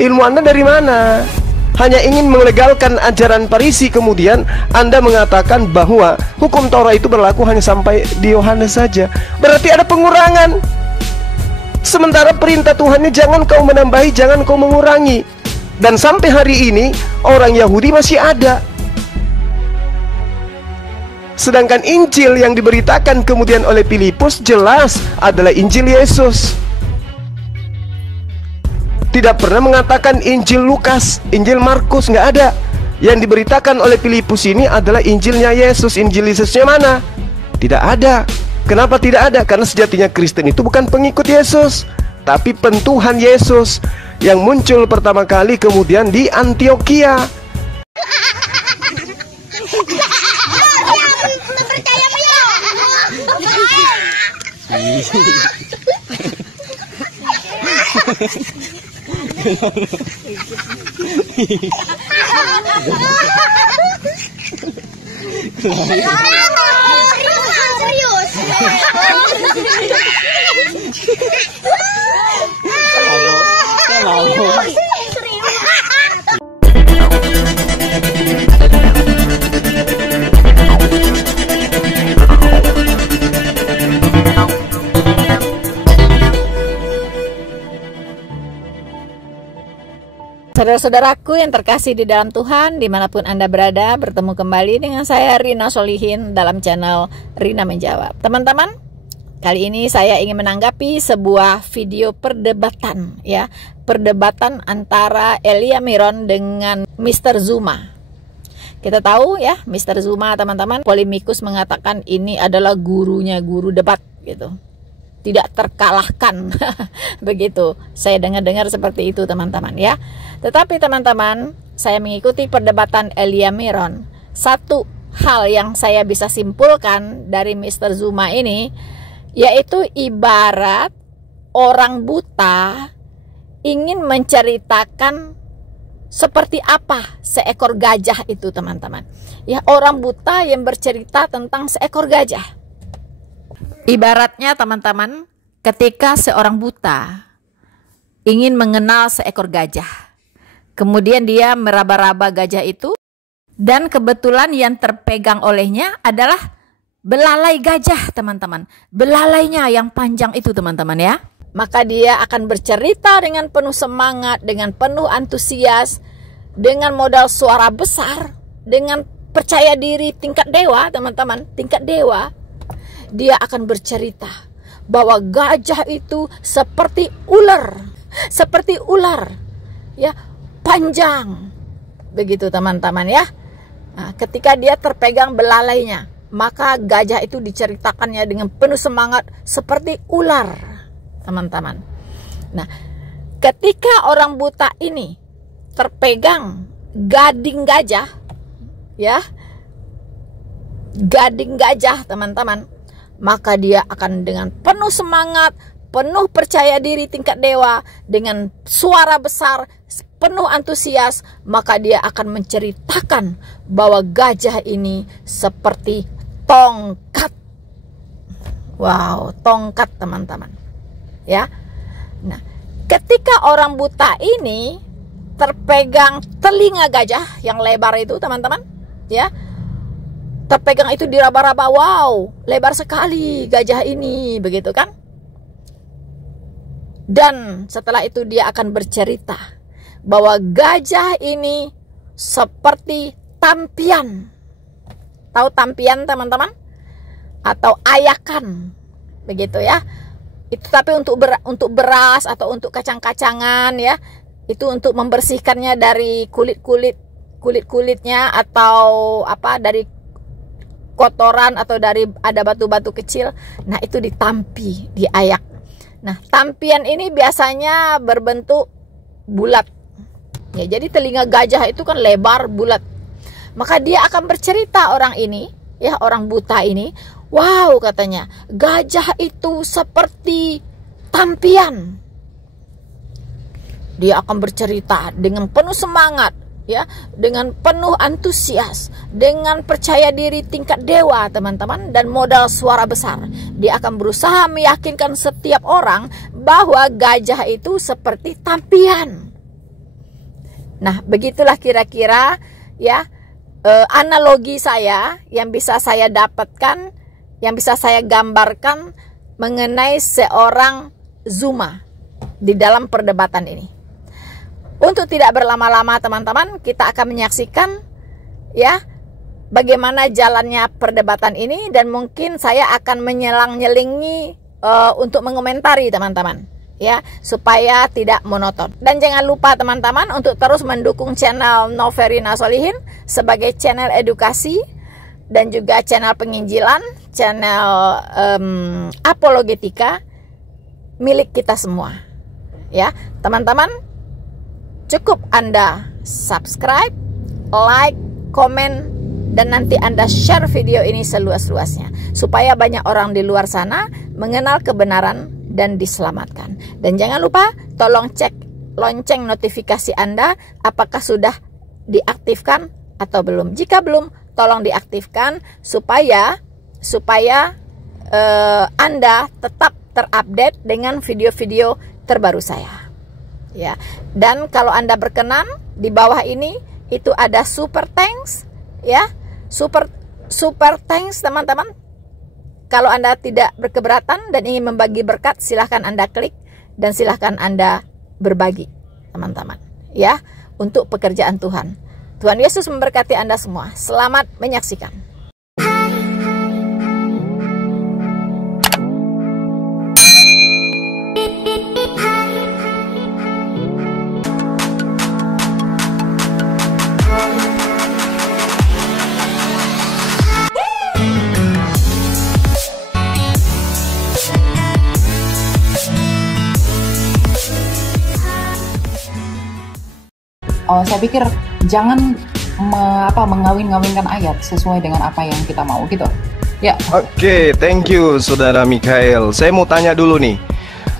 Ilmu Anda dari mana? Hanya ingin melegalkan ajaran Farisi, kemudian Anda mengatakan bahwa hukum Taurat itu berlaku hanya sampai di Yohanes saja. Berarti ada pengurangan. Sementara perintah Tuhannya jangan kau menambahi, jangan kau mengurangi. Dan sampai hari ini orang Yahudi masih ada. Sedangkan Injil yang diberitakan kemudian oleh Filipus jelas adalah Injil Yesus. Tidak pernah mengatakan Injil Lukas, Injil Markus, nggak ada. Yang diberitakan oleh Filipus ini adalah Injilnya Yesus. Injil Yesusnya mana? Tidak ada. Kenapa tidak ada? Karena sejatinya Kristen itu bukan pengikut Yesus, tapi pentuhan Yesus yang muncul pertama kali kemudian di Antioquia. Saudara-saudaraku yang terkasih di dalam Tuhan, dimanapun Anda berada, bertemu kembali dengan saya Rina Solihin dalam channel Rina Menjawab. Teman-teman, kali ini saya ingin menanggapi sebuah video perdebatan, ya, perdebatan antara Elia Miron dengan Mr. Zuma. Kita tahu ya, Mr. Zuma, teman-teman, polemikus mengatakan ini adalah gurunya guru debat, gitu. Tidak terkalahkan. Begitu saya dengar-dengar seperti itu, teman-teman, ya. Tetapi teman-teman, saya mengikuti perdebatan Elia Miron. Satu hal yang saya bisa simpulkan dari Mr. Zuma ini, yaitu ibarat orang buta ingin menceritakan seperti apa seekor gajah itu, teman-teman. Ya, orang buta yang bercerita tentang seekor gajah. Ibaratnya, teman-teman, ketika seorang buta ingin mengenal seekor gajah, kemudian dia meraba-raba gajah itu, dan kebetulan yang terpegang olehnya adalah belalai gajah, teman-teman. Belalainya yang panjang itu, teman-teman, ya. Maka dia akan bercerita dengan penuh semangat, dengan penuh antusias, dengan modal suara besar, dengan percaya diri tingkat dewa, teman-teman, tingkat dewa. Dia akan bercerita bahwa gajah itu seperti ular, ya, panjang, begitu, teman-teman, ya. Nah, ketika dia terpegang belalainya, maka gajah itu diceritakannya dengan penuh semangat seperti ular, teman-teman. Nah, ketika orang buta ini terpegang gading gajah, ya, gading gajah, teman-teman, maka dia akan dengan penuh semangat, penuh percaya diri tingkat dewa, dengan suara besar, penuh antusias, maka dia akan menceritakan bahwa gajah ini seperti tongkat. Wow, tongkat, teman-teman, ya. Nah, ketika orang buta ini terpegang telinga gajah yang lebar itu, teman-teman, ya, terpegang itu diraba-raba, wow, lebar sekali gajah ini, begitu kan? Dan setelah itu dia akan bercerita bahwa gajah ini seperti tampian. Tahu tampian, teman-teman? Atau ayakan, begitu ya. Itu tapi untuk beras atau untuk kacang-kacangan, ya. Itu untuk membersihkannya dari kulit-kulitnya atau apa, dari kotoran atau dari ada batu-batu kecil. Nah, itu ditampi, diayak. Nah, tampian ini biasanya berbentuk bulat. Ya, jadi telinga gajah itu kan lebar, bulat. Maka dia akan bercerita, orang ini, ya, orang buta ini, wow, katanya, gajah itu seperti tampian. Dia akan bercerita dengan penuh semangat, ya, dengan penuh antusias, dengan percaya diri tingkat dewa, teman-teman, dan modal suara besar. Dia akan berusaha meyakinkan setiap orang bahwa gajah itu seperti tampian. Nah, begitulah kira-kira ya analogi saya yang bisa saya dapatkan, yang bisa saya gambarkan mengenai seorang Zuma di dalam perdebatan ini. Untuk tidak berlama-lama teman-teman, kita akan menyaksikan ya bagaimana jalannya perdebatan ini, dan mungkin saya akan menyelang-nyelingi untuk mengomentari teman-teman ya, supaya tidak monoton. Dan jangan lupa teman-teman untuk terus mendukung channel Noverina Solihin sebagai channel edukasi dan juga channel penginjilan, channel apologetika milik kita semua ya teman-teman. Cukup Anda subscribe, like, komen, dan nanti Anda share video ini seluas-luasnya supaya banyak orang di luar sana mengenal kebenaran dan diselamatkan. Dan jangan lupa tolong cek lonceng notifikasi Anda apakah sudah diaktifkan atau belum. Jika belum, tolong diaktifkan supaya Anda tetap terupdate dengan video-video terbaru saya. Ya. Dan kalau Anda berkenan, di bawah ini itu ada super thanks ya. Super thanks teman-teman. Kalau Anda tidak berkeberatan dan ingin membagi berkat, silahkan Anda klik dan silahkan Anda berbagi teman-teman ya, untuk pekerjaan Tuhan. Tuhan Yesus memberkati Anda semua. Selamat menyaksikan. Oh, saya pikir jangan mengawin-ngawinkan ayat sesuai dengan apa yang kita mau gitu. Ya. Oke, thank you Saudara Mikael. Saya mau tanya dulu nih,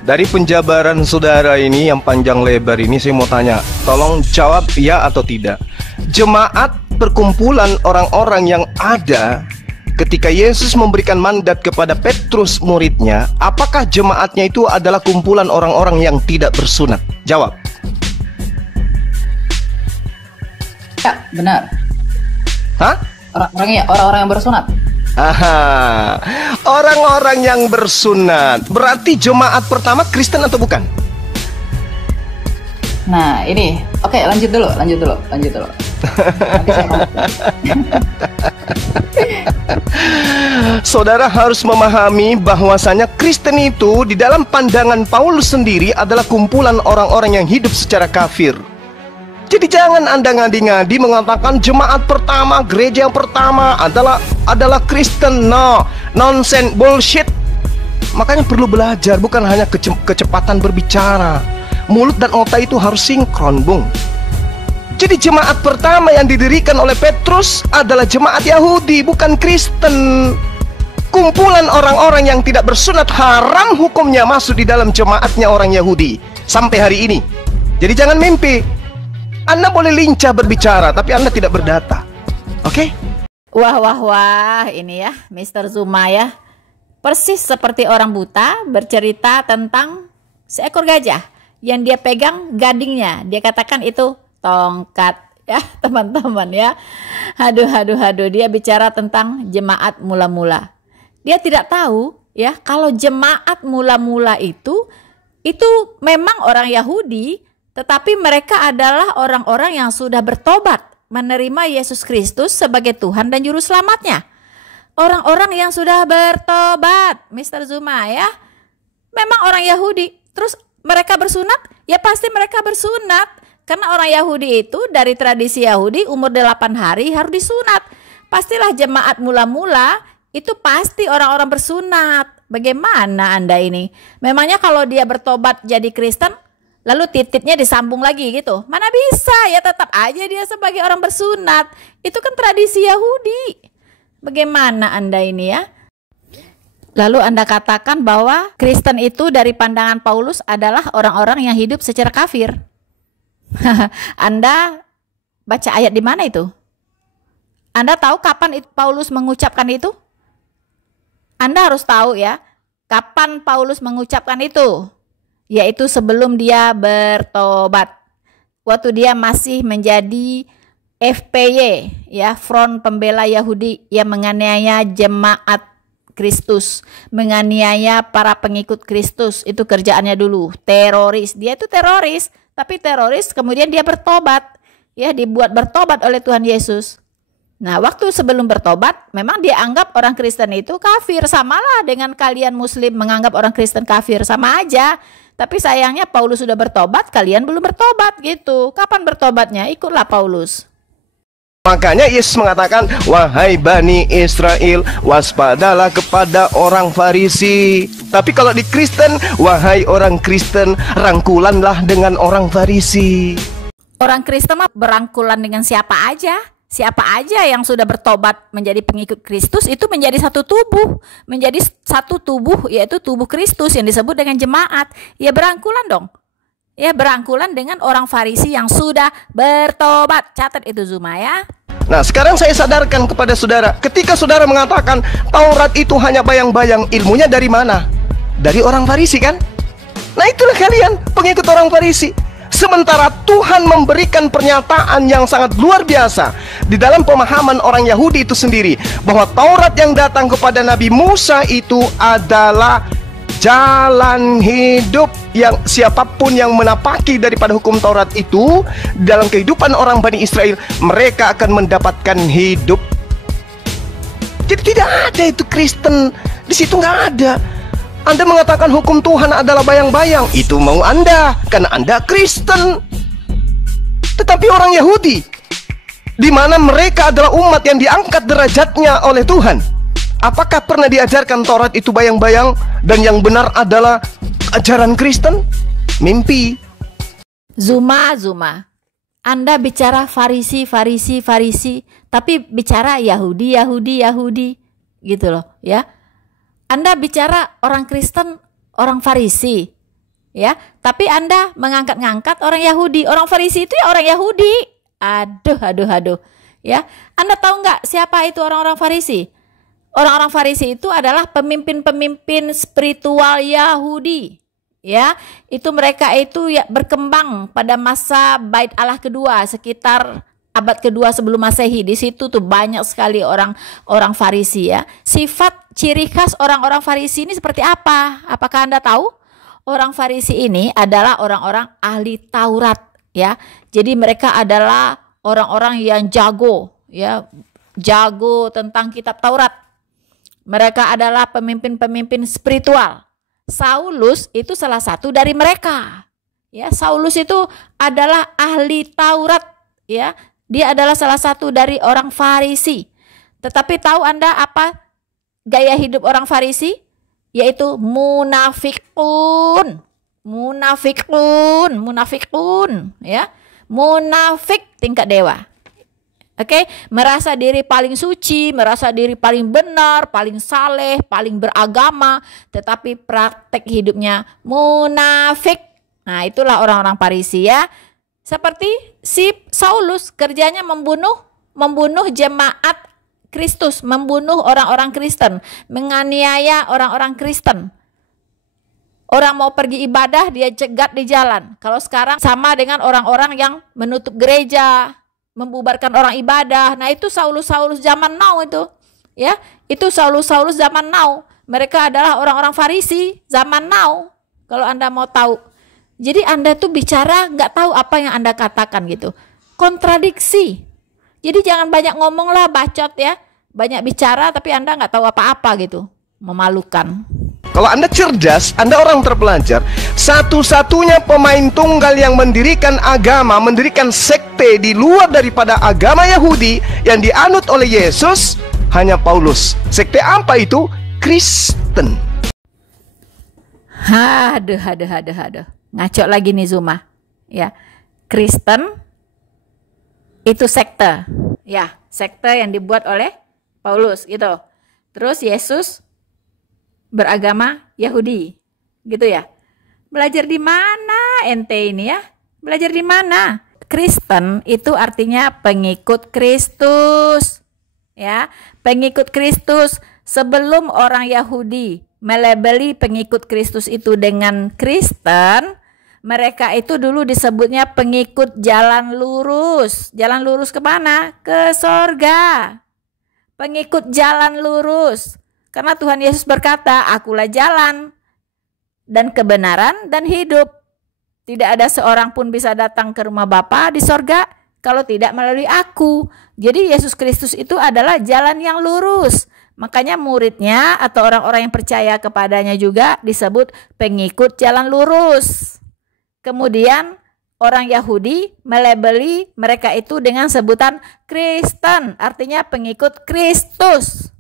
dari penjabaran saudara ini yang panjang lebar ini, saya mau tanya, tolong jawab ya atau tidak. Jemaat perkumpulan orang-orang yang ada ketika Yesus memberikan mandat kepada Petrus muridnya, apakah jemaatnya itu adalah kumpulan orang-orang yang tidak bersunat? Jawab. Ya, benar. Hah? Orang-orang yang bersunat. Aha, orang-orang yang bersunat. Berarti jemaat pertama Kristen atau bukan? Nah, ini. Oke, lanjut dulu. Nanti saya Saudara harus memahami bahwasanya Kristen itu di dalam pandangan Paulus sendiri adalah kumpulan orang-orang yang hidup secara kafir. Jadi jangan Anda ngadi-ngadi mengatakan jemaat pertama, gereja yang pertama adalah Kristen. No, nonsense, bullshit. Makanya perlu belajar, bukan hanya kecepatan berbicara. Mulut dan otak itu harus sinkron, Bung. Jadi jemaat pertama yang didirikan oleh Petrus adalah jemaat Yahudi, bukan Kristen. Kumpulan orang-orang yang tidak bersunat haram hukumnya masuk di dalam jemaatnya orang Yahudi sampai hari ini. Jadi jangan mimpi. Anda boleh lincah berbicara, tapi Anda tidak berdata. Oke? Wah, ini ya Mr. Zuma ya, persis seperti orang buta bercerita tentang seekor gajah yang dia pegang gadingnya. Dia katakan itu tongkat ya teman-teman ya. Aduh, dia bicara tentang jemaat mula-mula. Dia tidak tahu ya kalau jemaat mula-mula itu memang orang Yahudi, tetapi mereka adalah orang-orang yang sudah bertobat, menerima Yesus Kristus sebagai Tuhan dan Juru Selamatnya. Orang-orang yang sudah bertobat, Mr. Zuma ya. Memang orang Yahudi. Terus mereka bersunat? Ya pasti mereka bersunat. Karena orang Yahudi itu dari tradisi Yahudi umur 8 hari harus disunat. Pastilah jemaat mula-mula itu pasti orang-orang bersunat. Bagaimana Anda ini? Memangnya kalau dia bertobat jadi Kristen, lalu titiknya disambung lagi gitu? Mana bisa, ya tetap aja dia sebagai orang bersunat. Itu kan tradisi Yahudi. Bagaimana Anda ini ya? Lalu Anda katakan bahwa Kristen itu dari pandangan Paulus adalah orang-orang yang hidup secara kafir. Anda baca ayat di mana itu? Anda tahu kapan Paulus mengucapkan itu? Anda harus tahu ya, kapan Paulus mengucapkan itu. Yaitu sebelum dia bertobat. waktu dia masih menjadi FPY, ya, Front Pembela Yahudi, yang menganiaya jemaat Kristus, menganiaya para pengikut Kristus. Itu kerjaannya dulu, teroris. Dia itu teroris, tapi teroris kemudian dia bertobat, ya, dibuat bertobat oleh Tuhan Yesus. Nah, waktu sebelum bertobat, memang dia anggap orang Kristen itu kafir. Samalah dengan kalian Muslim menganggap orang Kristen kafir, sama aja. Tapi sayangnya Paulus sudah bertobat, kalian belum bertobat gitu. Kapan bertobatnya? Ikutlah Paulus. Makanya Yesus mengatakan, wahai Bani Israel, waspadalah kepada orang Farisi. Tapi kalau di Kristen, wahai orang Kristen, rangkulanlah dengan orang Farisi. Orang Kristen mah berangkulan dengan siapa aja. Siapa aja yang sudah bertobat menjadi pengikut Kristus itu menjadi satu tubuh. Menjadi satu tubuh, yaitu tubuh Kristus yang disebut dengan jemaat. Ya berangkulan dong. Ya berangkulan dengan orang Farisi yang sudah bertobat. Catat itu Zuma ya. Nah, sekarang saya sadarkan kepada saudara, ketika saudara mengatakan Taurat itu hanya bayang-bayang, ilmunya dari mana? Dari orang Farisi kan? Nah, itulah kalian pengikut orang Farisi. Sementara Tuhan memberikan pernyataan yang sangat luar biasa di dalam pemahaman orang Yahudi itu sendiri, bahwa Taurat yang datang kepada Nabi Musa itu adalah jalan hidup yang siapapun yang menapaki daripada hukum Taurat itu dalam kehidupan orang Bani Israel, mereka akan mendapatkan hidup. Jadi tidak ada itu Kristen di situ, nggak ada. Anda mengatakan hukum Tuhan adalah bayang-bayang, itu mau Anda karena Anda Kristen. Tetapi orang Yahudi, di mana mereka adalah umat yang diangkat derajatnya oleh Tuhan, apakah pernah diajarkan Taurat itu bayang-bayang dan yang benar adalah ajaran Kristen? Mimpi. Zuma, Anda bicara Farisi, tapi bicara Yahudi gitu loh, ya. Anda bicara orang Kristen, orang Farisi, ya. Tapi Anda mengangkat-ngangkat orang Yahudi. Orang Farisi itu ya orang Yahudi. Aduh. Ya, Anda tahu nggak siapa itu orang-orang Farisi? Orang-orang Farisi itu adalah pemimpin-pemimpin spiritual Yahudi. Ya, itu mereka itu ya berkembang pada masa Bait Allah kedua, sekitar abad kedua sebelum Masehi. Di situ tuh banyak sekali orang Farisi ya. Sifat ciri khas orang-orang Farisi ini seperti apa? Apakah Anda tahu? Orang Farisi ini adalah orang-orang ahli Taurat ya. Jadi mereka adalah orang-orang yang jago ya, jago tentang kitab Taurat. Mereka adalah pemimpin-pemimpin spiritual. Saulus itu salah satu dari mereka. Ya, Saulus itu adalah ahli Taurat ya. Dia adalah salah satu dari orang Farisi. Tetapi tahu Anda apa gaya hidup orang Farisi? Yaitu munafikun ya. Munafik tingkat dewa. Oke, merasa diri paling suci, merasa diri paling benar, paling saleh, paling beragama, tetapi praktek hidupnya munafik. Nah, itulah orang-orang Farisi ya. Seperti si Saulus, kerjanya membunuh jemaat Kristus, membunuh orang-orang Kristen, menganiaya orang-orang Kristen. Orang mau pergi ibadah, dia cegat di jalan. Kalau sekarang sama dengan orang-orang yang menutup gereja, membubarkan orang ibadah. Nah, itu Saulus zaman now itu. Ya, itu Saulus zaman now. Mereka adalah orang-orang Farisi zaman now. Kalau Anda mau tahu. Jadi Anda tuh bicara nggak tahu apa yang Anda katakan gitu. Kontradiksi. Jadi jangan banyak ngomong lah, bacot ya. Banyak bicara tapi Anda nggak tahu apa-apa gitu. Memalukan. Kalau Anda cerdas, Anda orang terpelajar, satu-satunya pemain tunggal yang mendirikan agama, mendirikan sekte di luar daripada agama Yahudi yang dianut oleh Yesus, hanya Paulus. Sekte apa itu? Kristen. Aduh. Ngaco lagi nih Zuma. Ya, Kristen itu sekte. Ya, sekte yang dibuat oleh Paulus gitu. Terus Yesus beragama Yahudi. Gitu ya. Belajar di mana ente ini ya? Belajar di mana? Kristen itu artinya pengikut Kristus. Ya, pengikut Kristus. Sebelum orang Yahudi melabeli pengikut Kristus itu dengan Kristen, Mereka itu dulu disebutnya pengikut jalan lurus. Jalan lurus kemana? Ke sorga. Pengikut jalan lurus. Karena Tuhan Yesus berkata, akulah jalan dan kebenaran dan hidup. Tidak ada seorang pun bisa datang ke rumah Bapa di sorga kalau tidak melalui aku. Jadi Yesus Kristus itu adalah jalan yang lurus. Makanya muridnya atau orang-orang yang percaya kepadanya juga disebut pengikut jalan lurus. Kemudian orang Yahudi melabeli mereka itu dengan sebutan Kristen, artinya pengikut Kristus.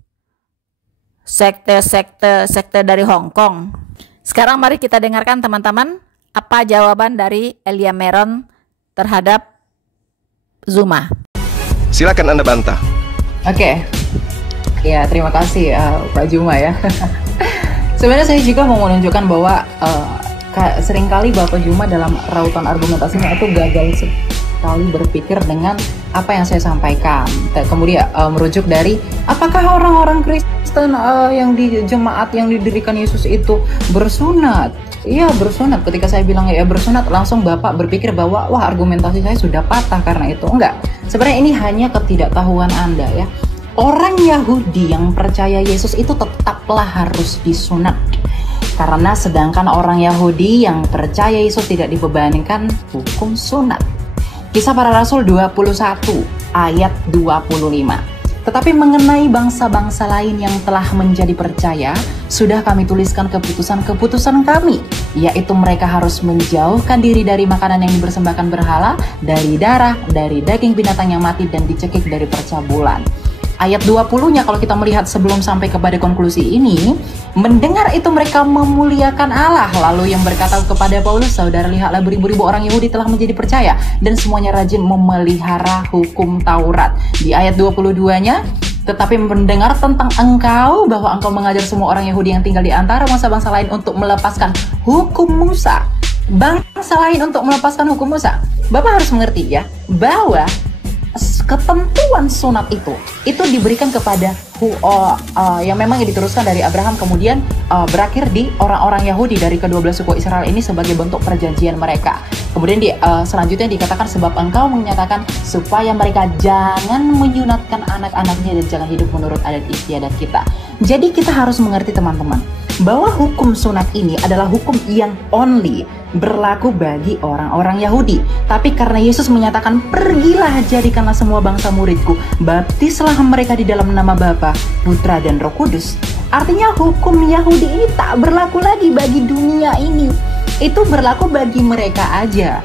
Sekte dari Hong Kong. Sekarang mari kita dengarkan teman-teman apa jawaban dari Elia Meron terhadap Zuma. Silakan Anda bantah. Oke. Ya, terima kasih Pak Juma ya. Sebenarnya saya juga mau menunjukkan bahwa seringkali Bapak Juma dalam rautan argumentasinya itu gagal sekali berpikir dengan apa yang saya sampaikan. Kemudian merujuk dari apakah orang-orang Kristen yang di jemaat yang didirikan Yesus itu bersunat? Iya, bersunat. Ketika saya bilang ya bersunat, langsung Bapak berpikir bahwa wah, argumentasi saya sudah patah karena itu. Enggak. Sebenarnya ini hanya ketidaktahuan Anda ya. Orang Yahudi yang percaya Yesus itu tetaplah harus disunat. Karena sedangkan orang Yahudi yang percaya Yesus tidak dibebankan hukum sunat. Kisah Para Rasul 21 ayat 25. Tetapi mengenai bangsa-bangsa lain yang telah menjadi percaya, sudah kami tuliskan keputusan-keputusan kami, yaitu mereka harus menjauhkan diri dari makanan yang dipersembahkan berhala, dari darah, dari daging binatang yang mati, dan dicekik dari percabulan. Ayat 20-nya kalau kita melihat sebelum sampai kepada konklusi ini, mendengar itu mereka memuliakan Allah, lalu yang berkata kepada Paulus, saudara lihatlah beribu-ribu orang Yahudi telah menjadi percaya dan semuanya rajin memelihara hukum Taurat. Di ayat 22-nya, tetapi mendengar tentang engkau bahwa engkau mengajar semua orang Yahudi yang tinggal di antara bangsa-bangsa lain untuk melepaskan hukum Musa. Bangsa lain untuk melepaskan hukum Musa. Bapak harus mengerti ya, bahwa ketentuan sunat itu diberikan kepada yang memang diteruskan dari Abraham, kemudian berakhir di orang-orang Yahudi dari kedua belah suku Israel ini sebagai bentuk perjanjian mereka. Kemudian selanjutnya dikatakan sebab engkau menyatakan supaya mereka jangan menyunatkan anak-anaknya dan jangan hidup menurut adat istiadat kita. Jadi kita harus mengerti teman-teman bahwa hukum sunat ini adalah hukum yang only berlaku bagi orang-orang Yahudi. Tapi karena Yesus menyatakan pergilah jadikanlah semua bangsa muridku, baptislah mereka di dalam nama Bapa, Putra dan Roh Kudus. Artinya hukum Yahudi ini tak berlaku lagi bagi dunia ini. Itu berlaku bagi mereka aja.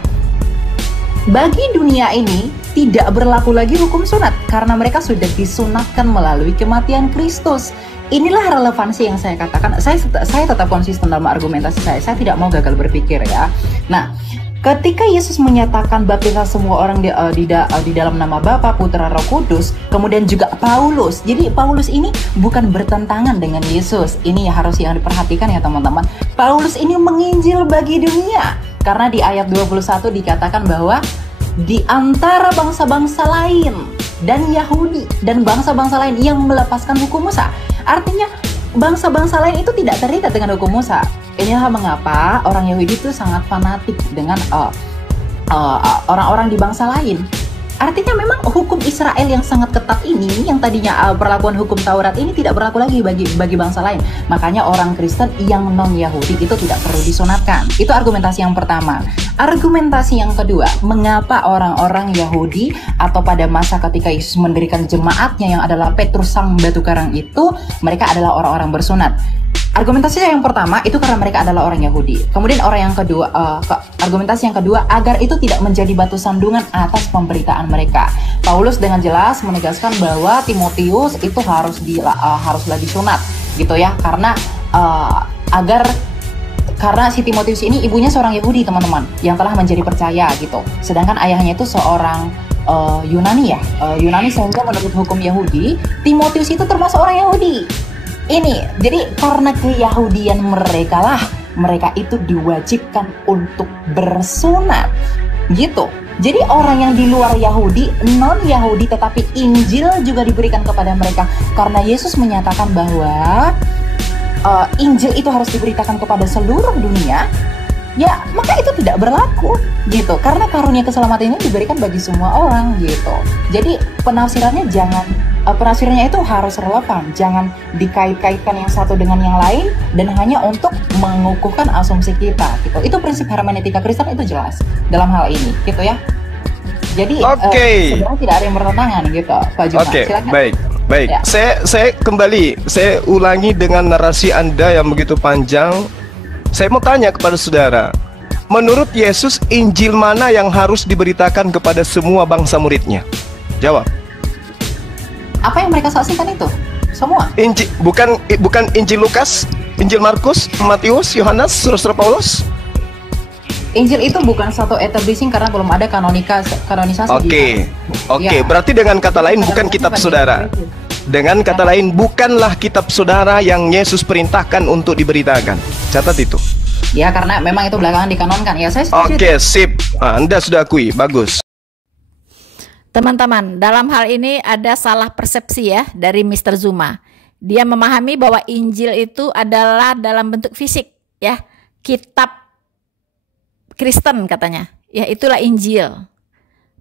Bagi dunia ini tidak berlaku lagi hukum sunat karena mereka sudah disunatkan melalui kematian Kristus. Inilah relevansi yang saya katakan. Saya tetap konsisten dalam argumentasi saya. Saya tidak mau gagal berpikir ya. Nah, ketika Yesus menyatakan baptislah semua orang di dalam nama Bapa, Putra, Roh Kudus, kemudian juga Paulus. Jadi Paulus ini bukan bertentangan dengan Yesus. Ini harus yang diperhatikan ya teman-teman. Paulus ini menginjil bagi dunia. Karena di ayat 21 dikatakan bahwa di antara bangsa-bangsa lain dan Yahudi dan bangsa-bangsa lain yang melepaskan hukum Musa. Artinya bangsa-bangsa lain itu tidak terikat dengan hukum Musa. Inilah mengapa orang Yahudi itu sangat fanatik dengan orang-orang di bangsa lain. Artinya memang hukum Israel yang sangat ketat ini, yang tadinya perlakuan hukum Taurat ini tidak berlaku lagi bagi bangsa lain. Makanya orang Kristen yang non-Yahudi itu tidak perlu disunatkan. Itu argumentasi yang pertama. Argumentasi yang kedua, mengapa orang-orang Yahudi atau pada masa ketika Yesus mendirikan jemaatnya yang adalah Petrus sang batu karang itu, mereka adalah orang-orang bersunat. Argumentasi yang pertama itu karena mereka adalah orang Yahudi. Kemudian argumentasi yang kedua agar itu tidak menjadi batu sandungan atas pemberitaan mereka. Paulus dengan jelas menegaskan bahwa Timotius itu haruslah disunat, gitu ya, karena si Timotius ini ibunya seorang Yahudi teman-teman yang telah menjadi percaya gitu. Sedangkan ayahnya itu seorang Yunani ya, Yunani, sehingga menurut hukum Yahudi Timotius itu termasuk orang Yahudi. Ini jadi karena keyahudian mereka itu diwajibkan untuk bersunat gitu. Jadi orang yang di luar Yahudi, non-Yahudi, tetapi Injil juga diberikan kepada mereka karena Yesus menyatakan bahwa Injil itu harus diberitakan kepada seluruh dunia. ya maka itu tidak berlaku gitu, karena karunia keselamatan ini diberikan bagi semua orang gitu. Jadi penafsirannya penafsirannya itu harus relevan, jangan dikait-kaitkan yang satu dengan yang lain dan hanya untuk mengukuhkan asumsi kita gitu. Itu prinsip hermeneutika Kristen itu jelas dalam hal ini gitu ya. Jadi sebenarnya tidak ada yang bertentangan gitu, Pak Juma. Silakan. Baik. Ya. Saya ulangi dengan narasi Anda yang begitu panjang. Saya mau tanya kepada saudara, menurut Yesus, Injil mana yang harus diberitakan kepada semua bangsa muridnya? Jawab. Apa yang mereka saksikan itu? Semua. Injil, bukan Injil Lukas, Injil Markus, Matius, Yohanes, Surat Paulus. Injil itu bukan satu establishing karena belum ada kanonisasi. Oke. Ya. Berarti dengan kata lain bukan kitab saudara. Dengan kata lain bukanlah kitab saudara yang Yesus perintahkan untuk diberitakan. Catat itu. Ya, karena memang itu belakangan dikanonkan. Ya, saya setuju. Oke, sip. Anda sudah akui, bagus. Teman-teman, dalam hal ini ada salah persepsi ya dari Mr. Zuma. Dia memahami bahwa Injil itu adalah dalam bentuk fisik, ya, kitab Kristen katanya. Ya, itulah Injil.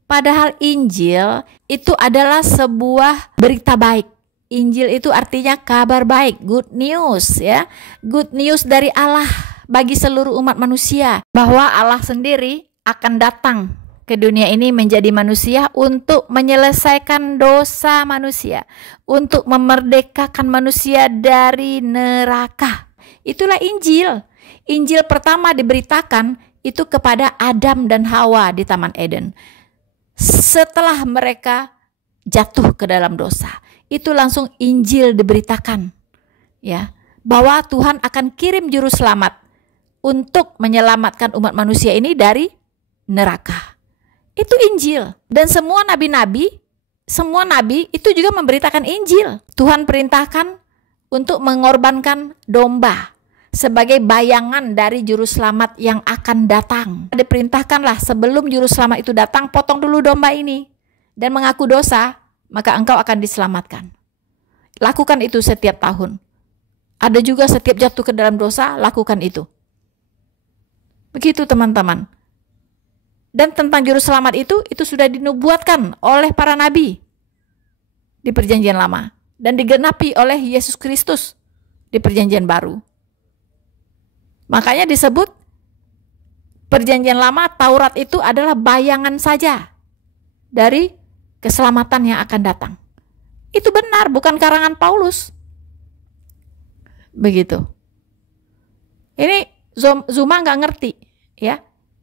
Padahal Injil itu adalah sebuah berita baik. Injil itu artinya kabar baik, good news ya. Good news dari Allah bagi seluruh umat manusia, bahwa Allah sendiri akan datang ke dunia ini menjadi manusia untuk menyelesaikan dosa manusia, untuk memerdekakan manusia dari neraka. Itulah Injil. Injil pertama diberitakan itu kepada Adam dan Hawa di Taman Eden. Setelah mereka jatuh ke dalam dosa, itu langsung Injil diberitakan, ya, bahwa Tuhan akan kirim juru selamat untuk menyelamatkan umat manusia ini dari neraka. Itu Injil. Dan semua nabi itu juga memberitakan Injil. Tuhan perintahkan untuk mengorbankan domba sebagai bayangan dari juru selamat yang akan datang. Diperintahkanlah sebelum juru selamat itu datang, potong dulu domba ini dan mengaku dosa, maka engkau akan diselamatkan. Lakukan itu setiap tahun. Ada juga setiap jatuh ke dalam dosa, lakukan itu. Begitu teman-teman. Dan tentang juru selamat itu sudah dinubuatkan oleh para nabi di Perjanjian Lama dan digenapi oleh Yesus Kristus di Perjanjian Baru. Makanya disebut Perjanjian Lama, Taurat itu adalah bayangan saja dari keselamatan yang akan datang. Itu benar, bukan karangan Paulus. Begitu. Ini Zuma nggak ngerti, ya.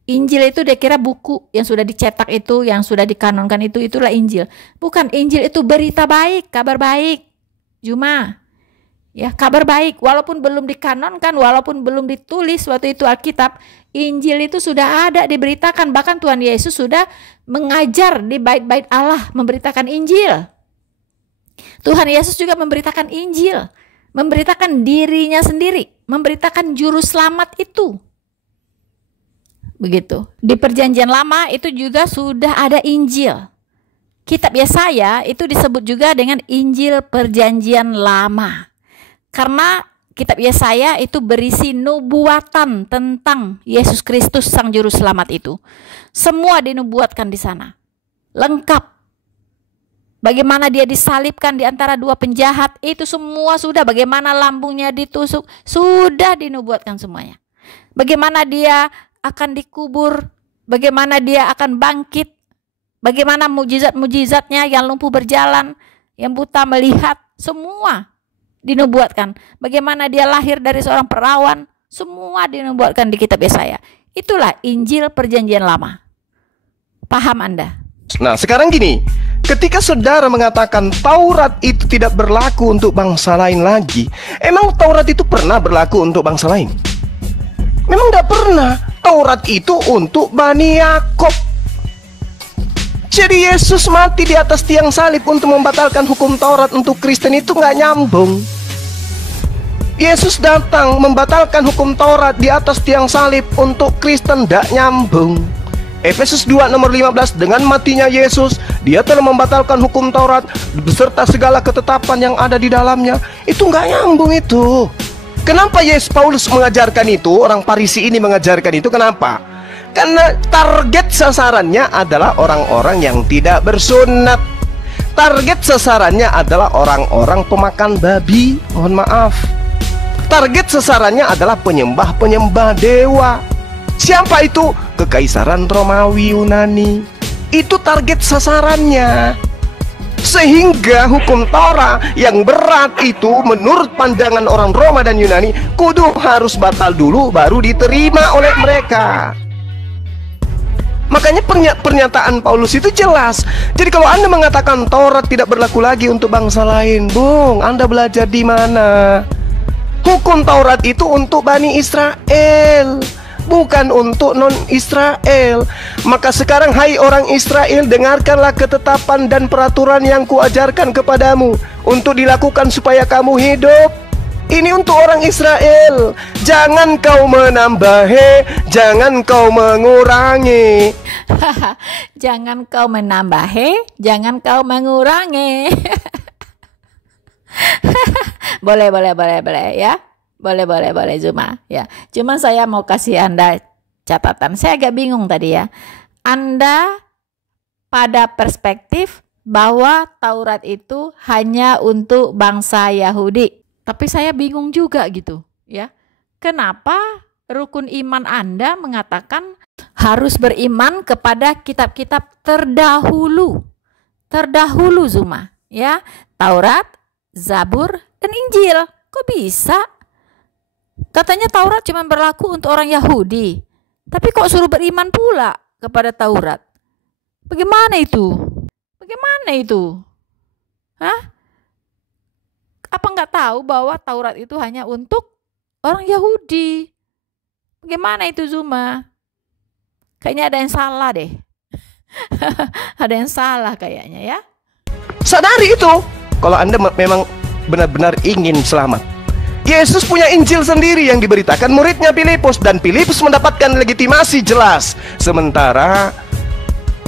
Injil itu dia kira buku yang sudah dicetak itu, yang sudah dikanonkan itu, itulah Injil. Bukan, Injil itu berita baik, kabar baik. Zuma. Ya, kabar baik, walaupun belum dikanonkan, walaupun belum ditulis waktu itu Alkitab, Injil itu sudah ada, diberitakan. Bahkan Tuhan Yesus sudah mengajar di bait-bait Allah memberitakan Injil. Tuhan Yesus juga memberitakan Injil, memberitakan dirinya sendiri, memberitakan juru selamat itu. Begitu. Di Perjanjian Lama itu juga sudah ada Injil. Kitab Yesaya itu disebut juga dengan Injil Perjanjian Lama. Karena kitab Yesaya itu berisi nubuatan tentang Yesus Kristus sang juru selamat itu. Semua dinubuatkan di sana. Lengkap. Bagaimana dia disalibkan di antara dua penjahat, itu semua sudah. Bagaimana lambungnya ditusuk, sudah dinubuatkan semuanya. Bagaimana dia akan dikubur, bagaimana dia akan bangkit, bagaimana mujizat-mujizatnya, yang lumpuh berjalan, yang buta melihat, semua dinubuatkan. Bagaimana dia lahir dari seorang perawan, semua dinubuatkan di kitab Yesaya. Itulah Injil Perjanjian Lama. Paham Anda? Nah, sekarang gini, ketika saudara mengatakan Taurat itu tidak berlaku untuk bangsa lain lagi, emang Taurat itu pernah berlaku untuk bangsa lain? Memang tidak pernah. Taurat itu untuk Bani Yakob. Jadi Yesus mati di atas tiang salib untuk membatalkan hukum Taurat untuk Kristen itu nggak nyambung. Yesus datang membatalkan hukum Taurat di atas tiang salib untuk Kristen, nggak nyambung. Efesus 2 nomor 15, dengan matinya Yesus, dia telah membatalkan hukum Taurat beserta segala ketetapan yang ada di dalamnya. Itu nggak nyambung itu. Kenapa Paulus mengajarkan itu? Orang Farisi ini mengajarkan itu. Kenapa? Karena target sasarannya adalah orang-orang yang tidak bersunat. Target sasarannya adalah orang-orang pemakan babi. Mohon maaf. Target sasarannya adalah penyembah-penyembah dewa. Siapa itu? Kekaisaran Romawi Yunani. Itu target sasarannya. Sehingga hukum Taurat yang berat itu menurut pandangan orang Roma dan Yunani kudu harus batal dulu baru diterima oleh mereka. Makanya pernyataan Paulus itu jelas. Jadi kalau Anda mengatakan Taurat tidak berlaku lagi untuk bangsa lain, Bung, Anda belajar di mana? Hukum Taurat itu untuk Bani Israel, bukan untuk non-Israel. Maka sekarang hai orang Israel, dengarkanlah ketetapan dan peraturan yang kuajarkan kepadamu untuk dilakukan supaya kamu hidup. Ini untuk orang Israel. Jangan kau menambahi, jangan kau mengurangi. Jangan kau menambahi, jangan kau mengurangi. Boleh ya. Boleh Zuma ya. Cuma saya mau kasih Anda catatan. Saya agak bingung tadi ya. Anda pada perspektif bahwa Taurat itu hanya untuk bangsa Yahudi. Tapi saya bingung juga gitu ya. Kenapa rukun iman Anda mengatakan harus beriman kepada kitab-kitab terdahulu? Terdahulu Zuma ya. Taurat, Zabur, dan Injil. Kok bisa? Katanya Taurat cuma berlaku untuk orang Yahudi. Tapi kok suruh beriman pula kepada Taurat? Bagaimana itu? Bagaimana itu? Hah? Apa nggak tahu bahwa Taurat itu hanya untuk orang Yahudi? Bagaimana itu Zuma? Kayaknya ada yang salah deh. Ada yang salah kayaknya ya. Sadari itu. Kalau Anda memang benar-benar ingin selamat. Yesus punya Injil sendiri yang diberitakan muridnya Filipus, dan Filipus mendapatkan legitimasi jelas. Sementara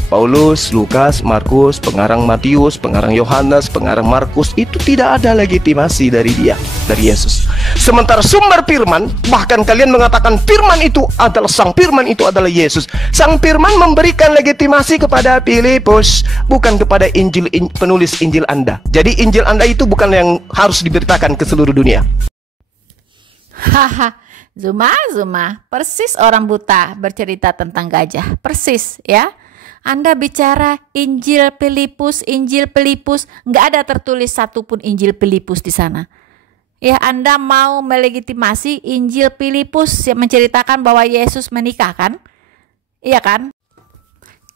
Paulus, Lukas, Markus, pengarang Matius, pengarang Yohanes, pengarang Markus itu tidak ada legitimasi dari Yesus. Sementara sumber firman, bahkan kalian mengatakan firman itu adalah sang firman itu adalah Yesus. Sang firman memberikan legitimasi kepada Filipus, bukan kepada penulis Injil Anda. Jadi Injil Anda itu bukan yang harus diberitakan ke seluruh dunia. Haha, Zuma, persis orang buta bercerita tentang gajah, persis ya. Anda bicara Injil Filipus, nggak ada tertulis satupun Injil Filipus di sana. Ya, Anda mau melegitimasi Injil Filipus yang menceritakan bahwa Yesus menikah kan? Iya kan?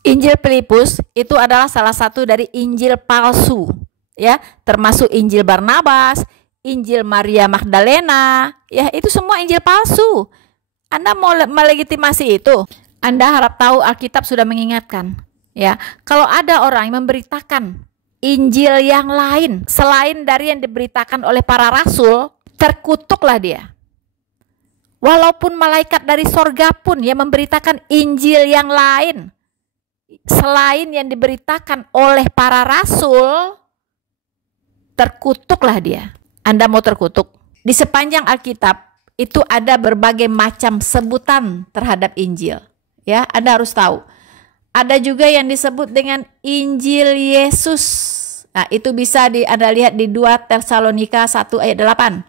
Injil Filipus itu adalah salah satu dari Injil palsu, ya, termasuk Injil Barnabas, Injil Maria Magdalena, ya itu semua Injil palsu. Anda mau melegitimasi itu? Anda harap tahu Alkitab sudah mengingatkan, ya, kalau ada orang yang memberitakan Injil yang lain selain dari yang diberitakan oleh para rasul, terkutuklah dia. Walaupun malaikat dari sorga pun yang memberitakan Injil yang lain selain yang diberitakan oleh para rasul, terkutuklah dia. Anda mau terkutuk? Di sepanjang Alkitab itu ada berbagai macam sebutan terhadap Injil. Ya, Anda harus tahu. Ada juga yang disebut dengan Injil Yesus. Nah, itu bisa Anda lihat di 2 Tesalonika 1 ayat 8.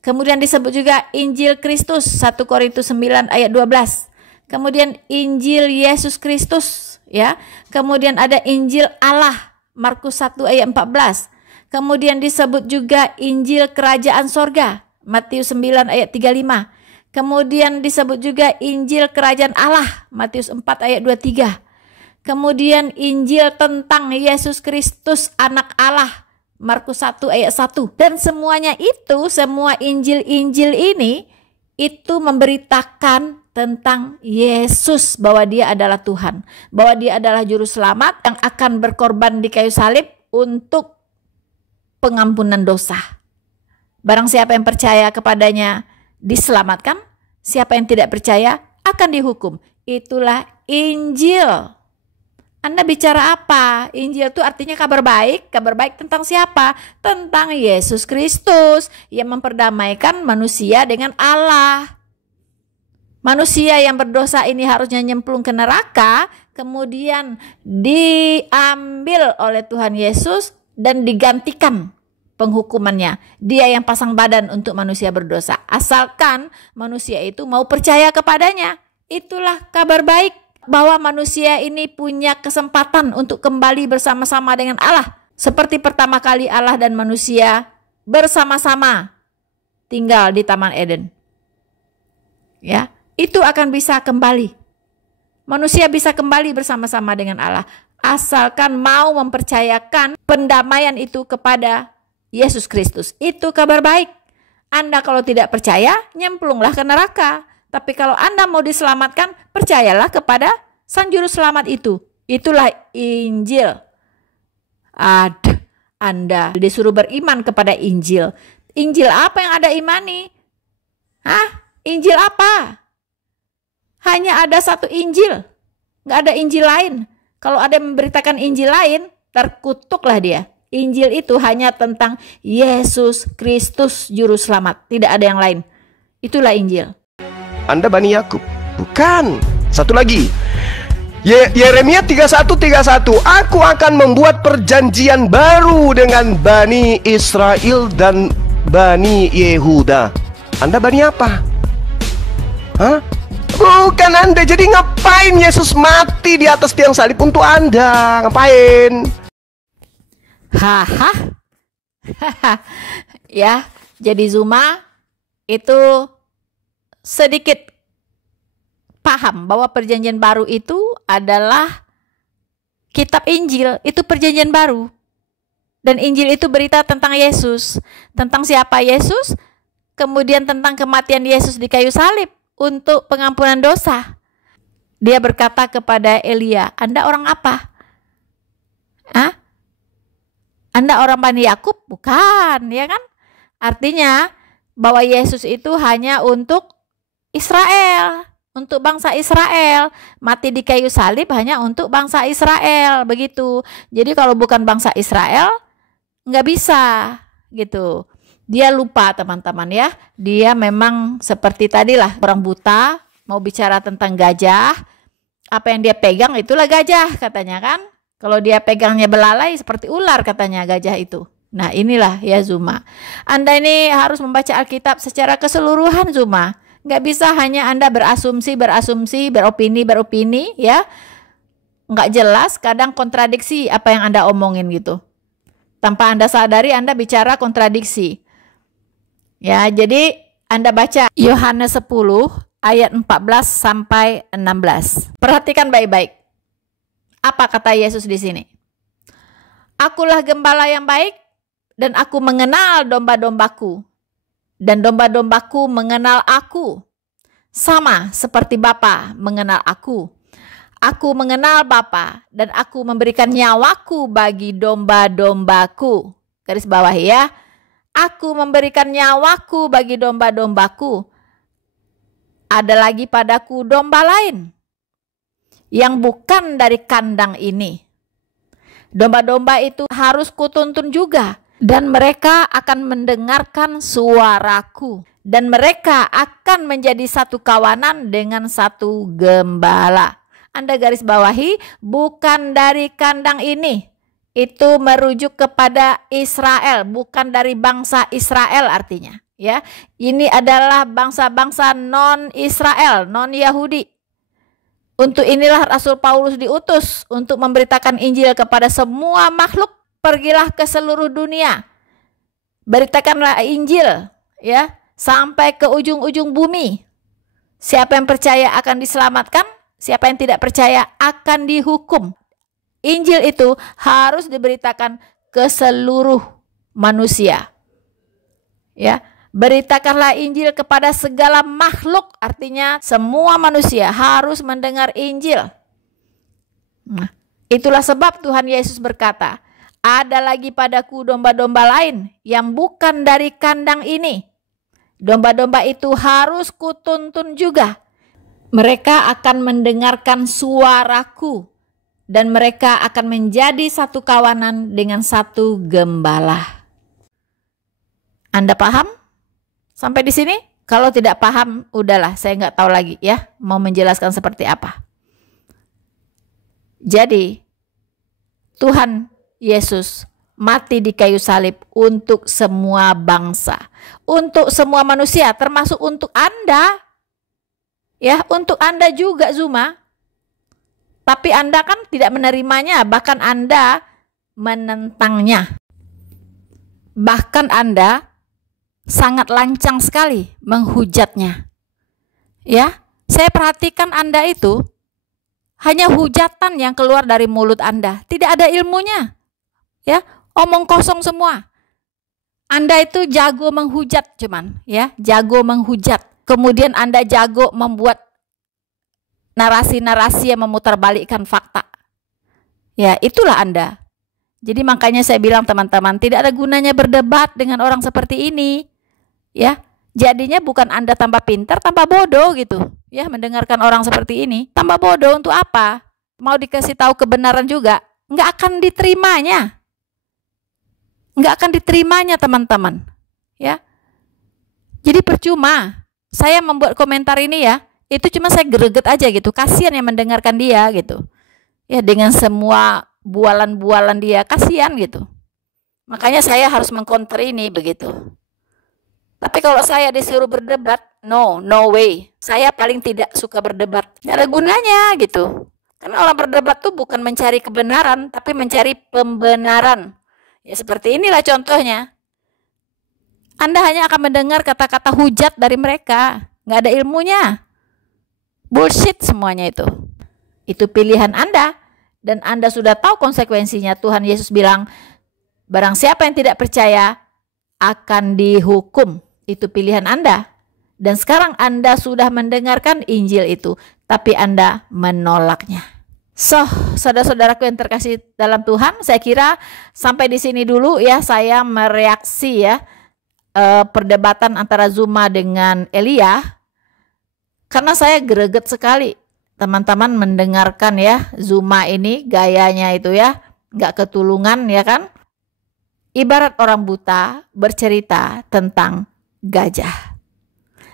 Kemudian disebut juga Injil Kristus 1 Korintus 9 ayat 12. Kemudian Injil Yesus Kristus, ya. Kemudian ada Injil Allah Markus 1 ayat 14. Kemudian disebut juga Injil Kerajaan Sorga Matius 9 ayat 35. Kemudian disebut juga Injil Kerajaan Allah Matius 4 ayat 23. Kemudian Injil tentang Yesus Kristus anak Allah Markus 1 ayat 1. Dan semuanya itu, semua Injil-Injil ini itu memberitakan tentang Yesus, bahwa dia adalah Tuhan, bahwa dia adalah juru selamat yang akan berkorban di kayu salib untuk pengampunan dosa. Barang siapa yang percaya kepadanya diselamatkan, siapa yang tidak percaya akan dihukum. Itulah Injil. Anda bicara apa? Injil itu artinya kabar baik. Kabar baik tentang siapa? Tentang Yesus Kristus yang memperdamaikan manusia dengan Allah. Manusia yang berdosa ini harusnya nyemplung ke neraka, kemudian diambil oleh Tuhan Yesus dan digantikan penghukumannya. Dia yang pasang badan untuk manusia berdosa. Asalkan manusia itu mau percaya kepadanya. Itulah kabar baik. Bahwa manusia ini punya kesempatan untuk kembali bersama-sama dengan Allah. Seperti pertama kali Allah dan manusia bersama-sama tinggal di Taman Eden. Ya, itu akan bisa kembali. Manusia bisa kembali bersama-sama dengan Allah. Asalkan mau mempercayakan pendamaian itu kepada Yesus Kristus. Itu kabar baik. Anda kalau tidak percaya, nyemplunglah ke neraka. Tapi kalau Anda mau diselamatkan, percayalah kepada Sang Juru Selamat itu. Itulah Injil. Anda disuruh beriman kepada Injil. Injil apa yang Anda imani? Injil apa? Hanya ada satu Injil. Nggak ada Injil lain. Kalau ada yang memberitakan Injil lain, terkutuklah dia. Injil itu hanya tentang Yesus Kristus Juru Selamat. Tidak ada yang lain. Itulah Injil. Anda Bani Yakub. Bukan. Satu lagi. Yeremia 31:31. Aku akan membuat perjanjian baru dengan Bani Israel dan Bani Yehuda. Anda Bani apa? Bukan Anda. Jadi ngapain Yesus mati di atas tiang salib untuk Anda? Ngapain? Ya, jadi Zuma itu sedikit paham bahwa perjanjian baru itu adalah kitab Injil, itu perjanjian baru. Dan Injil itu berita tentang Yesus, tentang siapa Yesus, kemudian tentang kematian Yesus di kayu salib untuk pengampunan dosa. Dia berkata kepada Elia, Anda orang apa? Anda orang Bani Yakub? Bukan, ya kan? Artinya bahwa Yesus itu hanya untuk Israel, untuk bangsa Israel. Mati di kayu salib hanya untuk bangsa Israel, begitu. Jadi kalau bukan bangsa Israel, nggak bisa, gitu. Dia lupa, teman-teman ya. Dia memang seperti tadilah, orang buta mau bicara tentang gajah. Apa yang dia pegang itulah gajah, katanya kan. Kalau dia pegangnya belalai seperti ular, katanya gajah itu. Nah inilah ya Zuma. Anda ini harus membaca Alkitab secara keseluruhan, Zuma. Nggak bisa hanya Anda berasumsi, beropini ya. Nggak jelas, kadang kontradiksi apa yang Anda omongin gitu. Tanpa Anda sadari Anda bicara kontradiksi. Ya, jadi Anda baca Yohanes 10 ayat 14 sampai 16. Perhatikan baik-baik. Apa kata Yesus di sini? Akulah gembala yang baik dan aku mengenal domba-dombaku. Dan domba-dombaku mengenal aku, sama seperti Bapa mengenal aku. Aku mengenal Bapa dan aku memberikan nyawaku bagi domba-dombaku. Garis bawah ya. Aku memberikan nyawaku bagi domba-dombaku. Ada lagi padaku domba lain yang bukan dari kandang ini. Domba-domba itu harus kutuntun juga. Dan mereka akan mendengarkan suaraku. Dan mereka akan menjadi satu kawanan dengan satu gembala. Anda garis bawahi, bukan dari kandang ini. Itu merujuk kepada Israel, bukan dari bangsa Israel artinya. Ya, ini adalah bangsa-bangsa non-Israel, non-Yahudi. Untuk inilah Rasul Paulus diutus untuk memberitakan Injil kepada semua makhluk. Pergilah ke seluruh dunia. Beritakanlah Injil ya sampai ke ujung-ujung bumi. Siapa yang percaya akan diselamatkan, siapa yang tidak percaya akan dihukum. Injil itu harus diberitakan ke seluruh manusia. Ya, beritakanlah Injil kepada segala makhluk, artinya semua manusia harus mendengar Injil. Nah, itulah sebab Tuhan Yesus berkata, ada lagi padaku domba-domba lain yang bukan dari kandang ini. Domba-domba itu harus kutuntun juga. Mereka akan mendengarkan suaraku dan mereka akan menjadi satu kawanan dengan satu gembala. Anda paham? Sampai di sini? Kalau tidak paham, udahlah, saya nggak tahu lagi ya, mau menjelaskan seperti apa. Jadi, Tuhan Yesus mati di kayu salib untuk semua bangsa, untuk semua manusia, termasuk untuk Anda. Ya, untuk Anda juga, Zuma. Tapi Anda kan tidak menerimanya, bahkan Anda menentangnya. Bahkan Anda sangat lancang sekali menghujatnya. Ya, saya perhatikan Anda itu hanya hujatan yang keluar dari mulut Anda, tidak ada ilmunya. Ya, omong kosong semua. Anda itu jago menghujat cuman, ya, jago menghujat. Kemudian Anda jago membuat narasi-narasi yang memutarbalikkan fakta. Ya, itulah Anda. Jadi makanya saya bilang teman-teman, tidak ada gunanya berdebat dengan orang seperti ini. Ya, jadinya bukan Anda tambah pintar, tambah bodoh gitu. Ya, mendengarkan orang seperti ini, tambah bodoh untuk apa? Mau dikasih tahu kebenaran juga, nggak akan diterimanya. Nggak akan diterimanya teman-teman. Ya, jadi percuma saya membuat komentar ini ya, itu cuma saya greget aja gitu, kasihan yang mendengarkan dia gitu. Ya, dengan semua bualan-bualan dia, kasihan gitu. Makanya saya harus mengcounter ini begitu. Tapi kalau saya disuruh berdebat, no way. Saya paling tidak suka berdebat. Nggak ada gunanya gitu. Karena orang berdebat tuh bukan mencari kebenaran, tapi mencari pembenaran. Ya seperti inilah contohnya. Anda hanya akan mendengar kata-kata hujat dari mereka. Nggak ada ilmunya. Bullshit semuanya itu. Itu pilihan Anda. Dan Anda sudah tahu konsekuensinya. Tuhan Yesus bilang, barang siapa yang tidak percaya akan dihukum. Itu pilihan Anda. Dan sekarang Anda sudah mendengarkan Injil itu. Tapi Anda menolaknya. So, saudara-saudaraku yang terkasih dalam Tuhan, saya kira sampai di sini dulu ya saya mereaksi ya. Perdebatan antara Zuma dengan Elia, karena saya greget sekali teman-teman mendengarkan ya Zuma ini gayanya itu ya nggak ketulungan ya kan, ibarat orang buta bercerita tentang gajah.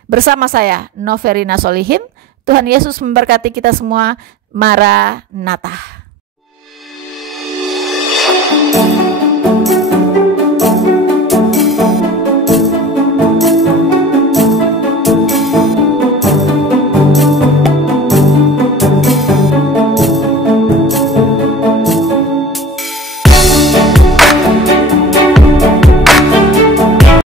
Bersama saya Noverina Solihin, Tuhan Yesus memberkati kita semua. Maranatha.